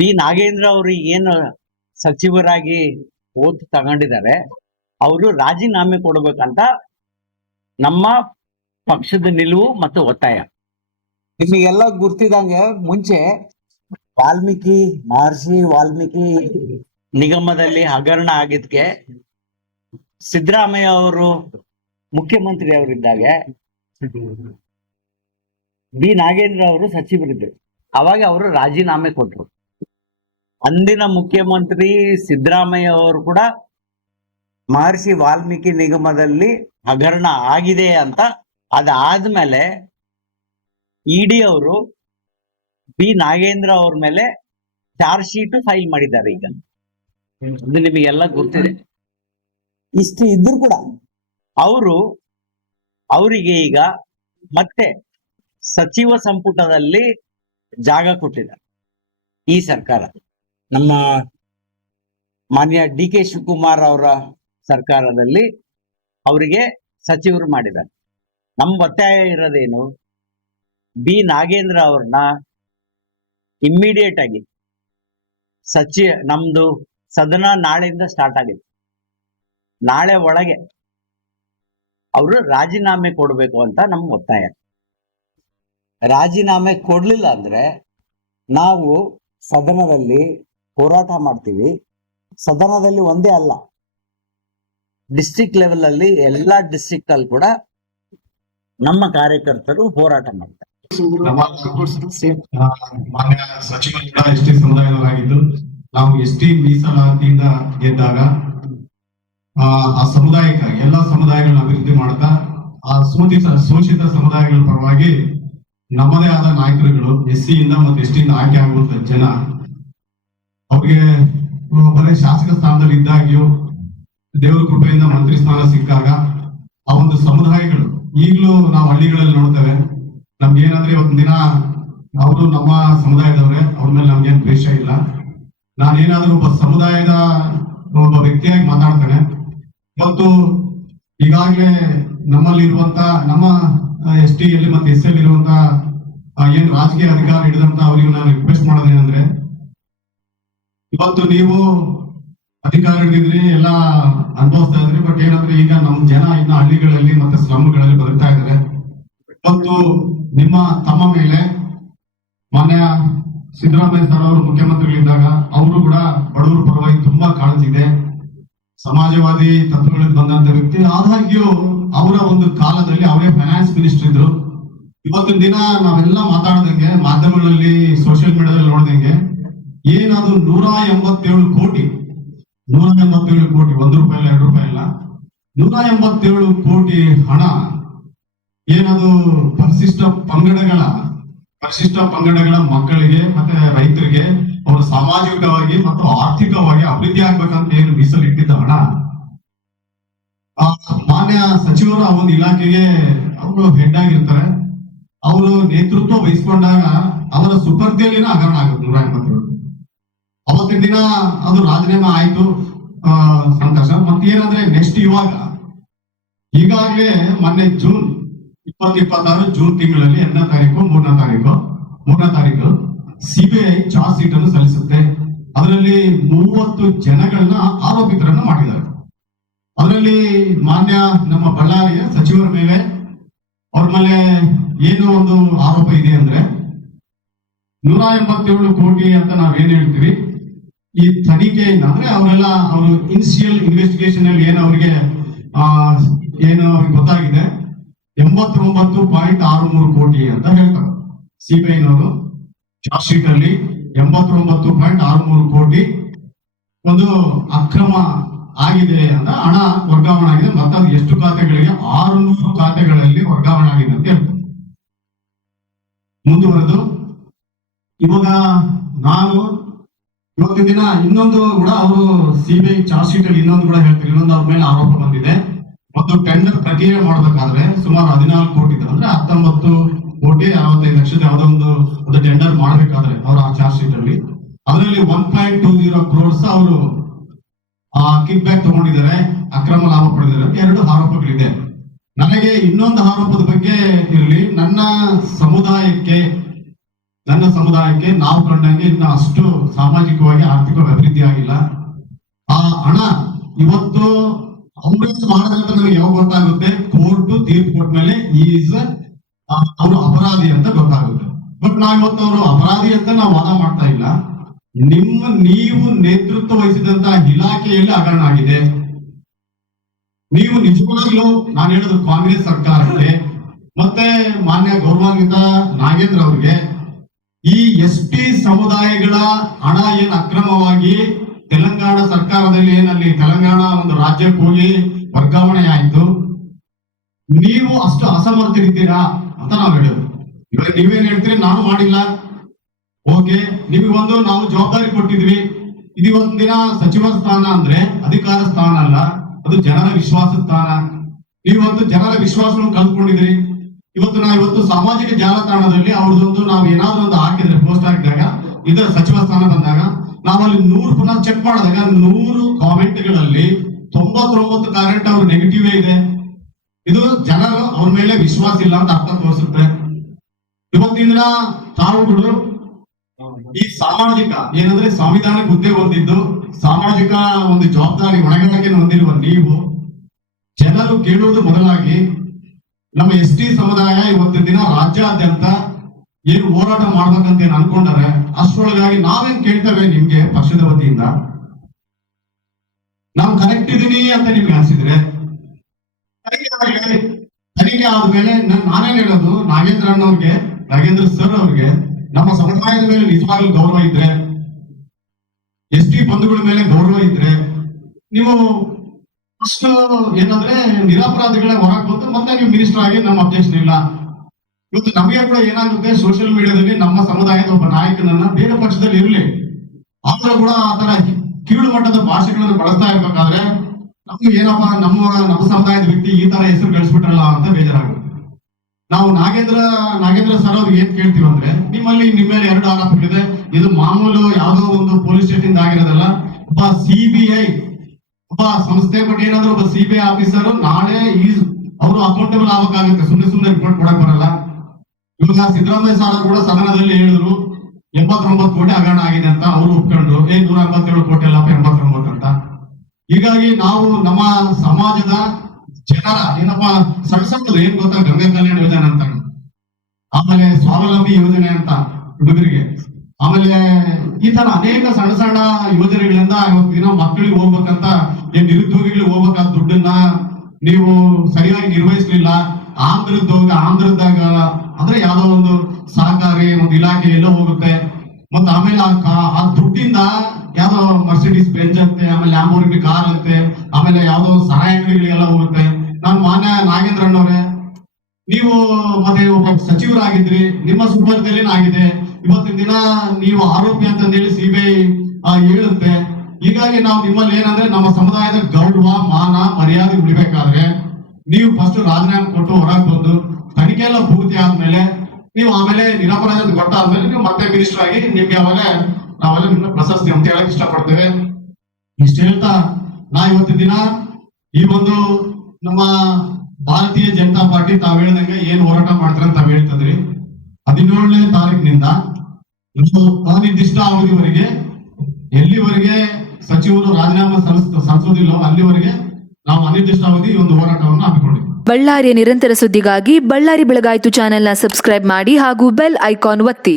B Nagendra ಅವರು ಏನು ಸಚಿವರಾಗಿ ಓಟ್ ತಗೊಂಡಿದ್ದಾರೆ, ಅವರು ರಾಜೀನಾಮೆ ಕೊಡ್ಬೇಕಂತ ನಮ್ಮ ಪಕ್ಷದ ನಿಲುವು ಮತ್ತು ಒತ್ತಾಯ. ನಿಮಗೆಲ್ಲ ಗುರ್ತಿದಂಗೆ ಮುಂಚೆ ಮಹರ್ಷಿ ವಾಲ್ಮೀಕಿ ನಿಗಮದಲ್ಲಿ ಹಗರಣ ಆಗಿದ್ಕೆ ಸಿದ್ದರಾಮಯ್ಯ ಅವರು ಮುಖ್ಯಮಂತ್ರಿ ಅವರಿದ್ದಾಗ ಬಿ ನಾಗೇಂದ್ರ ಅವರು ಸಚಿವರಿದ್ದರು. ಅವಾಗ ಅವರು ರಾಜೀನಾಮೆ ಕೊಟ್ಟರು. ಅಂದಿನ ಮುಖ್ಯಮಂತ್ರಿ ಸಿದ್ದರಾಮಯ್ಯ ಅವರು ಕೂಡ ಮಹರ್ಷಿ ವಾಲ್ಮೀಕಿ ನಿಗಮದಲ್ಲಿ ಹಗರಣ ಆಗಿದೆ ಅಂತ ಅದಾದ್ಮೇಲೆ ಇಡಿ ಅವರು ಬಿ ನಾಗೇಂದ್ರ ಅವ್ರ ಮೇಲೆ ಚಾರ್ಜ್ ಶೀಟ್ ಫೈಲ್ ಮಾಡಿದ್ದಾರೆ. ಈಗ ಅದು ನಿಮಗೆಲ್ಲ ಗೊತ್ತಿದೆ. ಇಷ್ಟು ಇದ್ರು ಕೂಡ ಅವರಿಗೆ ಈಗ ಮತ್ತೆ ಸಚಿವ ಸಂಪುಟದಲ್ಲಿ ಜಾಗ ಕೊಟ್ಟಿದ್ದಾರೆ ಈ ಸರ್ಕಾರ. ನಮ್ಮ ಮಾನ್ಯ ಡಿ ಕೆ ಶಿವಕುಮಾರ್ ಅವರ ಸರ್ಕಾರದಲ್ಲಿ ಅವರಿಗೆ ಸಚಿವರು ಮಾಡಿದ್ದಾರೆ. ನಮ್ಮ ಒತ್ತಾಯ ಇರೋದೇನು, ಬಿ ನಾಗೇಂದ್ರ ಅವ್ರನ್ನ ಇಮ್ಮಿಡಿಯೇಟ್ ಆಗಿ ನಮ್ದು ಸದನ ನಾಳೆಯಿಂದ ಸ್ಟಾರ್ಟ್ ಆಗಿದೆ, ನಾಳೆ ಒಳಗೆ ಅವರು ರಾಜೀನಾಮೆ ಕೊಡಬೇಕು ಅಂತ ನಮ್ಮ ಒತ್ತಾಯ. ರಾಜೀನಾಮೆ ಕೊಡ್ಲಿಲ್ಲ ಅಂದ್ರೆ ನಾವು ಸದನದಲ್ಲಿ ಹೋರಾಟ ಮಾಡ್ತೀವಿ. ಸದನದಲ್ಲಿ ಒಂದೇ ಅಲ್ಲ, ಡಿಸ್ಟ್ರಿಕ್ಟ್ ಲೆವೆಲ್ ಅಲ್ಲಿ ಎಲ್ಲಾ ಡಿಸ್ಟ್ರಿಕ್ಟ್ ಅಲ್ಲಿ ಕೂಡ ನಮ್ಮ ಕಾರ್ಯಕರ್ತರು ಹೋರಾಟ ಮಾಡ್ತಾರೆ. ಮಾನ್ಯ ಸಚಿವರು ಕೂಡ ಎಸ್ಟಿ ಸಮುದಾಯದವರಾಗಿದ್ದು, ನಾವು ಎಸ್ಟಿ ಮೀಸಲಾತಿಯಿಂದ ಗೆದ್ದಾಗ ಆ ಸಮುದಾಯಕ್ಕೆ ಎಲ್ಲ ಸಮುದಾಯಗಳನ್ನ ಅಭಿವೃದ್ಧಿ ಮಾಡ್ತಾ ಆ ಶೋಷಿತ ಸಮುದಾಯಗಳ ಪರವಾಗಿ ನಮ್ಮದೇ ಆದ ನಾಯಕರುಗಳು ಎಸ್ಸಿ ಇಂದ ಮತ್ತು ಎಸ್ಟಿ ಇಂದ ಆಯ್ಕೆ ಆಗುವಂತ ಜನ ಅವ್ರಿಗೆ ಬರೀ ಶಾಸಕ ಸ್ಥಾನದಲ್ಲಿ ಇದ್ದಾಗ್ಯೂ ದೇವರ ಕೃಪೆಯಿಂದ ಮಂತ್ರಿ ಸ್ಥಾನ ಸಿಕ್ಕಾಗ ಆ ಒಂದು ಸಮುದಾಯಗಳು ಈಗಲೂ ನಾವು ಹಳ್ಳಿಗಳಲ್ಲಿ ನೋಡ್ತೇವೆ. ನಮ್ಗೆ ಏನಂದ್ರೆ ಇವತ್ತಿನ ದಿನ ಅವರು ನಮ್ಮ ಸಮುದಾಯದವ್ರೆ, ಅವ್ರ ಮೇಲೆ ನಮ್ಗೇನು ದ್ವೇಷ ಇಲ್ಲ. ನಾನೇನಾದ್ರೂ ಒಬ್ಬ ಸಮುದಾಯದ ಒಬ್ಬ ವ್ಯಕ್ತಿಯಾಗಿ ಮಾತಾಡ್ತೇನೆ. ಮತ್ತು ಈಗಾಗಲೇ ನಮ್ಮಲ್ಲಿ ಇರುವಂತ ನಮ್ಮ ಎಸ್ ಟಿ ಅಲ್ಲಿ ಮತ್ತೆ ಎಸ್ ಎಲ್ ಇರುವಂತ ಏನ್ ರಾಜಕೀಯ ಅಧಿಕಾರ ಹಿಡಿದಂತ ಅವರಿಗೆ ನಾನು ರಿಕ್ವೆಸ್ಟ್ ಮಾಡೋದೇನಂದ್ರೆ, ಇವತ್ತು ನೀವು ಅಧಿಕಾರ ಹಿಡಿದ್ರಿ, ಎಲ್ಲ ಅನುಭವಿಸ್ತಾ ಇದ್ರಿ. ಬಟ್ ಏನಂದ್ರೆ ಈಗ ನಮ್ ಜನ ಇನ್ನ ಹಳ್ಳಿಗಳಲ್ಲಿ ಮತ್ತೆ ಸ್ಲಮ್ಗಳಲ್ಲಿ ಬದುಕ್ತಾ ಇದ್ದಾರೆ. ಮತ್ತು ನಿಮ್ಮ ತಮ್ಮ ಮೇಲೆ ಮಾನ್ಯ ಸಿದ್ದರಾಮಯ್ಯ ಸರ್ ಅವರು ಮುಖ್ಯಮಂತ್ರಿಗಳಿದ್ದಾಗ ಅವರು ಕೂಡ ಬಡವರ ಪರವಾಗಿ ತುಂಬಾ ಕಾಳಜಿ ಇದೆ. ಸಮಾಜವಾದಿ ತತ್ವಗಳಿಗೆ ಬಂದಂತ ವ್ಯಕ್ತಿ. ಆದಾಗ್ಯೂ ಅವರ ಒಂದು ಕಾಲದಲ್ಲಿ ಅವರೇ ಫೈನಾನ್ಸ್ ಮಿನಿಸ್ಟರ್ ಇದ್ರು. ಇವತ್ತಿನ ದಿನ ನಾವೆಲ್ಲ ಮಾತಾಡ್ದಂಗೆ ಮಾಧ್ಯಮಗಳಲ್ಲಿ ಸೋಷಿಯಲ್ ಮೀಡಿಯಾದಲ್ಲಿ ನೋಡ್ದಂಗೆ ಏನದು 187 ಕೋಟಿ 187 ಕೋಟಿ, 1 ರೂಪಾಯಿ ಇಲ್ಲ 2 ರೂಪಾಯಿ ಇಲ್ಲ, 187 ಕೋಟಿ ಹಣ ಏನದು ಪರಿಶಿಷ್ಟ ಪಂಗಡಗಳ ಮಕ್ಕಳಿಗೆ ಮತ್ತೆ ರೈತರಿಗೆ ಅವರು ಸಾಮಾಜಿಕವಾಗಿ ಮತ್ತು ಆರ್ಥಿಕವಾಗಿ ಅಭಿವೃದ್ಧಿ ಆಗ್ಬೇಕಂತ ಏನು ಮೀಸಲಿಟ್ಟಿದ್ದ ಹಣ ಮಾನ್ಯ ಸಚಿವರು ಆ ಒಂದು ಇಲಾಖೆಗೆ ಅವರು ಹೆಡ್ ಆಗಿರ್ತಾರೆ. ಅವರು ನೇತೃತ್ವ ವಹಿಸ್ಕೊಂಡಾಗ ಅವರ ಸುಪರ್ದಿಯಲ್ಲಿನ ಹಗರಣ ಆಗುತ್ತೆ 187. ಅವತ್ತಿನ ದಿನ ಅದು ರಾಜೀನಾಮೆ ಆಯ್ತು, ಸಂತೋಷ. ಮತ್ತೇನಂದ್ರೆ ನೆಕ್ಸ್ಟ್ ಈಗಾಗಲೇ ಮೊನ್ನೆ ಜೂನ್ 2026 ಜೂನ್ ತಿಂಗಳಲ್ಲಿ 2ನೇ ತಾರೀಕು 3ನೇ ತಾರೀಕು ಸಿಬಿಐ ಚಾರ್ಜ್ ಶೀಟ್ ಅನ್ನು ಸಲ್ಲಿಸುತ್ತೆ. ಅದರಲ್ಲಿ 30 ಜನಗಳನ್ನ ಆರೋಪಿತರನ್ನು ಮಾಡಿದ್ದಾರೆ. ಅದರಲ್ಲಿ ಮಾನ್ಯ ನಮ್ಮ ಬಳ್ಳಾರಿಯ ಸಚಿವರ ಮೇಲೆ ಅವ್ರ ಮೇಲೆ ಏನು ಒಂದು ಆರೋಪ ಇದೆ ಅಂದ್ರೆ 187 ಕೋಟಿ ಅಂತ ನಾವೇನ್ ಹೇಳ್ತೀವಿ, ಈ ತನಿಖೆಯಿಂದ ಅಂದ್ರೆ ಅವರೆಲ್ಲ ಅವರು ಇನಿಷಿಯಲ್ ಇನ್ವೆಸ್ಟಿಗೇಷನ್ ಅಲ್ಲಿ ಏನು ಅವ್ರಿಗೆ ಗೊತ್ತಾಗಿದೆ 89.63 ಕೋಟಿ ಅಂತ ಹೇಳ್ತಾರೆ. ಸಿಬಿಐನವರು ಚಾರ್ಜ್ ಶೀಟ್ ಅಲ್ಲಿ 89.63 ಕೋಟಿ ಒಂದು ಅಕ್ರಮ ಆಗಿದೆ ಅಂತ, ಹಣ ವರ್ಗಾವಣೆ ಆಗಿದೆ. ಮತ್ತೆ ಅದು ಎಷ್ಟು ಖಾತೆಗಳಿಗೆ? 600 ಖಾತೆಗಳಲ್ಲಿ ವರ್ಗಾವಣೆ ಆಗಿದೆ ಅಂತ ಹೇಳ್ತಾರೆ. ಮುಂದುವರೆದು ಇವಾಗ ನಾನು ಇವತ್ತಿನ ದಿನ ಇನ್ನೊಂದು ಕೂಡ ಅವರು ಸಿಬಿಐ ಚಾರ್ಜ್ ಶೀಟ್ ಅಲ್ಲಿ ಇನ್ನೊಂದು ಕೂಡ ಹೇಳ್ತಾರೆ, ಇನ್ನೊಂದು ಅವ್ರ ಮೇಲೆ ಆರೋಪ ಬಂದಿದೆ. ಮತ್ತು ಟೆಂಡರ್ ಪ್ರಕ್ರಿಯೆ ಮಾಡಬೇಕಾದ್ರೆ ಸುಮಾರು 14 ಕೋಟಿ ಇದೆ, ಅಂದ್ರೆ 19,65,00,000 ಯಾವುದೋ ಒಂದು ಟೆಂಡರ್ ಮಾಡಬೇಕಾದ್ರೆ ಅವರ ಆ ಚಾರ್ಜ್ ಶೀಟ್ ಅಲ್ಲಿ ಅದರಲ್ಲಿ 1.20 crores ಅವರು ಕಿಕ್ ಬ್ಯಾಕ್ ತಗೊಂಡಿದ್ದಾರೆ, ಅಕ್ರಮ ಲಾಭ ಪಡೆದಿದ್ದಾರೆ. 2 ಆರೋಪಗಳಿದೆ. ನನಗೆ ಇನ್ನೊಂದು ಆರೋಪದ ಬಗ್ಗೆ ಇರಲಿ, ನನ್ನ ಸಮುದಾಯಕ್ಕೆ ನನ್ನ ಸಮುದಾಯಕ್ಕೆ ನಾವು ಕಂಡಂಗೆ ಇನ್ನು ಅಷ್ಟು ಸಾಮಾಜಿಕವಾಗಿ ಆರ್ಥಿಕವಾಗಿ ಅಭಿವೃದ್ಧಿ ಆಗಿಲ್ಲ. ಆ ಹಣ ಇವತ್ತು ಅಮೃತ ಮಾಡದಂತ ನಮಗೆ ಯಾವಾಗ ಗೊತ್ತಾಗುತ್ತೆ? ಕೋರ್ಟ್ ತೀರ್ಪು ಕೊಟ್ಮೇಲೆ ಈಸ್ ಅವರು ಅಪರಾಧಿ ಅಂತ ಗೊತ್ತಾಗುತ್ತೆ. ಬಟ್ ನಾವ್ ಇವತ್ತು ಅವರು ಅಪರಾಧಿ ಅಂತ ನಾವು ವಾದ ಮಾಡ್ತಾ ಇಲ್ಲ. ನೀವು ನೇತೃತ್ವ ವಹಿಸಿದಂತ ಇಲಾಖೆಯಲ್ಲಿ ಹಗರಣ ಆಗಿದೆ. ನೀವು ನಿಜವಾಗ್ಲೂ ನಾನು ಹೇಳೋದು ಕಾಂಗ್ರೆಸ್ ಸರ್ಕಾರಕ್ಕೆ ಮತ್ತೆ ಮಾನ್ಯ ಗೌರವಾನ್ವಿತ ನಾಗೇಂದ್ರ ಅವ್ರಿಗೆ ಈ ST ಸಮುದಾಯಗಳ ಹಣ ಏನ್ ಅಕ್ರಮವಾಗಿ ತೆಲಂಗಾಣ ಸರ್ಕಾರದಲ್ಲಿ ಏನಲ್ಲಿ ತೆಲಂಗಾಣ ಒಂದು ರಾಜ್ಯಕ್ಕೆ ಹೋಗಿ ವರ್ಗಾವಣೆ ಆಯ್ತು, ನೀವು ಅಷ್ಟು ಅಸಮರ್ಥರಿದ್ದೀರಾ ಅಂತ ನಾವು ಹೇಳೋದು. ಇವಾಗ ನೀವೇನ್ ಹೇಳ್ತೀರಿ? ನಾನು ಮಾಡಿಲ್ಲ. ಓಕೆ, ನಿಮಗೊಂದು ನಾವು ಜವಾಬ್ದಾರಿ ಕೊಟ್ಟಿದ್ವಿ. ಇದೊಂದು ದಿನ ಸಚಿವ ಸ್ಥಾನ ಅಂದ್ರೆ ಅಧಿಕಾರ ಸ್ಥಾನ ಅಲ್ಲ, ಅದು ಜನರ ವಿಶ್ವಾಸ ಸ್ಥಾನ. ನೀವತ್ತು ಜನರ ವಿಶ್ವಾಸವನ್ನು ಕಲ್ತ್ಕೊಂಡಿದ್ರಿ. ಇವತ್ತು ಸಾಮಾಜಿಕ ಜಾಲತಾಣದಲ್ಲಿ ಅವ್ರದ್ದೊಂದು ನಾವು ಏನಾದ್ರೂ ಒಂದು ಹಾಕಿದ್ರೆ ಪೋಸ್ಟ್ ಹಾಕಿದಾಗ ಇದರ ಸಚಿವ ಸ್ಥಾನ ಬಂದಾಗ ನಾವಲ್ಲಿ 100 ಪುನಃ ಚೆಕ್ ಮಾಡಿದಾಗ 100 ಕಾಮೆಂಟ್ಗಳಲ್ಲಿ 99 ಕಾಮೆಂಟ್ ಅವ್ರ ನೆಗೆಟಿವ್ ಇದೆ. ಇದು ಜನರು ಅವ್ರ ಮೇಲೆ ವಿಶ್ವಾಸ ಇಲ್ಲ ಅಂತ ಅರ್ಥ ತೋರಿಸುತ್ತೆ. ಇವತ್ತಿನ ತಾವುಗಳು ಈ ಸಾಮಾಜಿಕ ಏನಂದ್ರೆ ಸಂವಿಧಾನಕ್ಕೆ ಹುದ್ದೆ ಹೊಂದಿದ್ದು ಸಾಮಾಜಿಕ ಒಂದು ಜವಾಬ್ದಾರಿ ಹೊಣೆಗಾರಿಕೆ ಹೊಂದಿರುವ ನೀವು ಜನರು ಕೇಳುವುದು ಮೊದಲಾಗಿ ನಮ್ಮ ST ಸಮುದಾಯ ಇವತ್ತಿನ ದಿನ ರಾಜ್ಯಾದ್ಯಂತ ಏನು ಹೋರಾಟ ಮಾಡ್ಬೇಕಂತ ಏನ್ ಅನ್ಕೊಂಡಾರೆ ಅಷ್ಟರೊಳಗಾಗಿ ನಾವೇನ್ ಕೇಳ್ತೇವೆ ನಿಮ್ಗೆ ಪಕ್ಷದ ವತಿಯಿಂದ ನಾವು ಕರೆಕ್ಟ್ ಇದೀನಿ ಅಂತ ನಿಮ್ಗೆ ಅನ್ಸಿದ್ರೆ ತನಿಖೆ ಆದ್ಮೇಲೆ ನಾನೇನ್ ಹೇಳೋದು ನಾಗೇಂದ್ರ ಸರ್ ಅವ್ರಿಗೆ ನಮ್ಮ ಸಮುದಾಯದ ಮೇಲೆ ನಿಜವಾಗ್ಲೂ ಗೌರವ ಇದ್ರೆ ST ಬಂಧುಗಳ ಮೇಲೆ ಗೌರವ ಇದ್ರೆ ನೀವು ಫಸ್ಟ್ ಏನಂದ್ರೆ ನಿರಪರಾಧಿಗಳ ಹೊರಗೆ ಬಂದು ಮತ್ತೆ ನೀವು ಮಿನಿಸ್ಟರ್ ಆಗಿ ನಮ್ಮ ಅಬ್ಜೆಕ್ಷನ್ ಇಲ್ಲ. ಇವತ್ತು ನಮಗೆ ಕೂಡ ಏನಾಗುತ್ತೆ, ಸೋಷಿಯಲ್ ಮೀಡಿಯಾದಲ್ಲಿ ನಮ್ಮ ಸಮುದಾಯದ ಒಬ್ಬ ನಾಯಕನನ್ನ ಬೇರೆ ಪಕ್ಷದಲ್ಲಿ ಇರಲಿ ಆದ್ರೂ ಕೂಡ ಆತರ ಕೀಳು ಮಟ್ಟದ ಭಾಷೆಗಳನ್ನು ಬಳಸ್ತಾ ಇರ್ಬೇಕಾದ್ರೆ ನಮ್ಗೆ ಏನಪ್ಪಾ ನಮ್ಮ ಸಮುದಾಯದ ವ್ಯಕ್ತಿ ಈ ತರ ಹೆಸರು ಗಳಿಸ್ಬಿಟ್ರಲ್ಲ ಅಂತ ಬೇಜಾರಾಗುತ್ತೆ. ನಾವು ನಾಗೇಂದ್ರ ಸರ್ ಅವ್ರಿಗೆ ಏನ್ ಕೇಳ್ತೀವಿ ಅಂದ್ರೆ ನಿಮ್ಮ ಮೇಲೆ 2 ಆರೋಪಗಳಿದೆ. ಇದು ಮಾಮೂಲು ಯಾವ್ದೋ ಒಂದು ಪೊಲೀಸ್ ಸ್ಟೇಷನ್ ಆಗಿರೋದಲ್ಲ. ಒಬ್ಬ CBI ಒಬ್ಬ ಸಂಸ್ಥೆ ಬಟ್ ಏನಾದ್ರೂ ಒಬ್ಬ CBI ಆಫೀಸರ್ ನಾಳೆ ಅವರು ಅಕೌಂಟೇಬಲ್ ಆಗಬೇಕಾಗುತ್ತೆ. ಸುಮ್ಮನೆ ರಿಪೋರ್ಟ್ ಕೊಡಕ್ ಬರಲ್ಲ. ಇವಾಗ ಸಿದ್ದರಾಮಯ್ಯ ಸರ್ ಕೂಡ ಸದನದಲ್ಲಿ ಹೇಳಿದ್ರು 89 ಕೋಟಿ ಹಗರಣ ಆಗಿದೆ ಅಂತ. ಅವರು ಒಪ್ಕೊಂಡ್ರು 187 ಕೋಟಿ ಅಲ್ಲ 89 ಅಂತ. ಹೀಗಾಗಿ ನಾವು ನಮ್ಮ ಸಮಾಜದ ಜನರ ಏನಪ್ಪಾ ಸಣ್ಣದು ಏನ್ ಗೊತ್ತಾ, ಗಂಗಾ ಕಲ್ಯಾಣ ಯೋಜನೆ ಅಂತ, ಆಮೇಲೆ ಸ್ವಾವಲಂಬಿ ಯೋಜನೆ ಅಂತ ಹುಡುಗರಿಗೆ, ಆಮೇಲೆ ಈ ತರ ಅನೇಕ ಸಣ್ಣ ಯೋಜನೆಗಳಿಂದ ಇವತ್ತು ದಿನ ಮಕ್ಕಳಿಗೆ ಹೋಗ್ಬೇಕಂತ ನಿರುದ್ಯೋಗಿಗಳಿಗೆ ಹೋಗ್ಬೇಕಾದ ದುಡ್ಡನ್ನ ನೀವು ಸರಿಯಾಗಿ ನಿರ್ವಹಿಸ್ಲಿಲ್ಲ. ಆಂಧ್ರದಾಗ ಅಂದ್ರೆ ಯಾವ್ದೋ ಒಂದು ಸಹಕಾರಿ ಒಂದು ಇಲಾಖೆ ಎಲ್ಲೋ ಹೋಗುತ್ತೆ. ಮತ್ತ ಆಮೇಲೆ ಆ ದುಡ್ಡಿಂದ ಯಾವ್ದೋ ಮರ್ಸಿಡೀಸ್ ಬೆಂಜ್ ಅಂತೆ, ಆಮೇಲೆ ಲ್ಯಾಂಬೋರ್ಗಿನಿ ಕಾರ್ ಅಂತೆ, ಆಮೇಲೆ ಯಾವ್ದೋ ಸರಾಯಿ ಅಂಗಡಿಗಳಿಗೆಲ್ಲ ಹೋಗುತ್ತೆ. ನಾನು ಮಾನ್ಯ ನಾಗೇಂದ್ರ ಅಣ್ಣವ್ರೆ, ನೀವು ಮತ್ತೆ ಒಬ್ಬ ಸಚಿವರಾಗಿದ್ರಿ, ನಿಮ್ಮ ಸುಪರ್ದಿಯಲ್ಲಿ ಆಗಿದೆ. ಇವತ್ತಿನ ದಿನ ನೀವು ಆರೋಪಿ ಅಂತಂದೇಳಿ CBI ಹೇಳುತ್ತೆ. ಹೀಗಾಗಿ ನಾವು ನಿಮ್ಮಲ್ಲಿ ಏನಂದ್ರೆ ನಮ್ಮ ಸಮುದಾಯದ ಗೌರವ ಮಾನ ಮರ್ಯಾದೆ ಉಳಿಬೇಕಾದ್ರೆ ನೀವು ಫಸ್ಟ್ ರಾಜೀನಾಮೆ ಕೊಟ್ಟು ಹೊರಗೆ ಬಂದು ತನಿಖೆ ಎಲ್ಲ ಪೂರ್ತಿ ಆದ್ಮೇಲೆ ನೀವು ಆಮೇಲೆ ನಿರಪರಾಧ ಗೊತ್ತಾದ್ಮೇಲೆ ನೀವು ಮತ್ತೆ ಮಿನಿಸ್ಟರ್ ಆಗಿ ನಿಮ್ಗೆ ನಾವೆಲ್ಲ ನಿಮ್ಗೆ ಪ್ರಶಸ್ತಿ ಅಂತ ಹೇಳಕ್ ಇಷ್ಟಪಡ್ತೇವೆ. ಇಷ್ಟು ಹೇಳ್ತಾ ನಾ ಇವತ್ತಿನ ದಿನ ಈ ಒಂದು ನಮ್ಮ ಭಾರತೀಯ ಜನತಾ ಪಾರ್ಟಿ ತಾವ್ ಹೇಳ್ದಂಗೆ ಏನ್ ಹೋರಾಟ ಮಾಡ್ತಾರೆ ಅಂತ ತಾವ್ ಹೇಳ್ತದ್ರಿ. 17ನೇ ತಾರೀಕಿನಿಂದ ಅನಿರ್ದಿಷ್ಟ ಅವಧಿವರೆಗೆ ಎಲ್ಲಿವರೆಗೆ ಸಚಿವರು ರಾಜೀನಾಮೆ ಸಲ್ಲಿಸೋದಿಲ್ಲೋ ಅಲ್ಲಿವರೆಗೆ ನಾವು ಅನಿರ್ದಿಷ್ಟಾವಧಿ ಒಂದು ಹೋರಾಟವನ್ನು ಹಮ್ಮಿಕೊಂಡಿದ್ದೀವಿ. ಬಳ್ಳಾರಿಯ ನಿರಂತರ ಸುದ್ದಿಗಾಗಿ ಬಳ್ಳಾರಿ ಬೆಳಗಾಯಿತು ಚಾನೆಲ್ನ ಸಬ್ಸ್ಕ್ರೈಬ್ ಮಾಡಿ ಹಾಗೂ ಬೆಲ್ ಐಕಾನ್ ಒತ್ತಿ.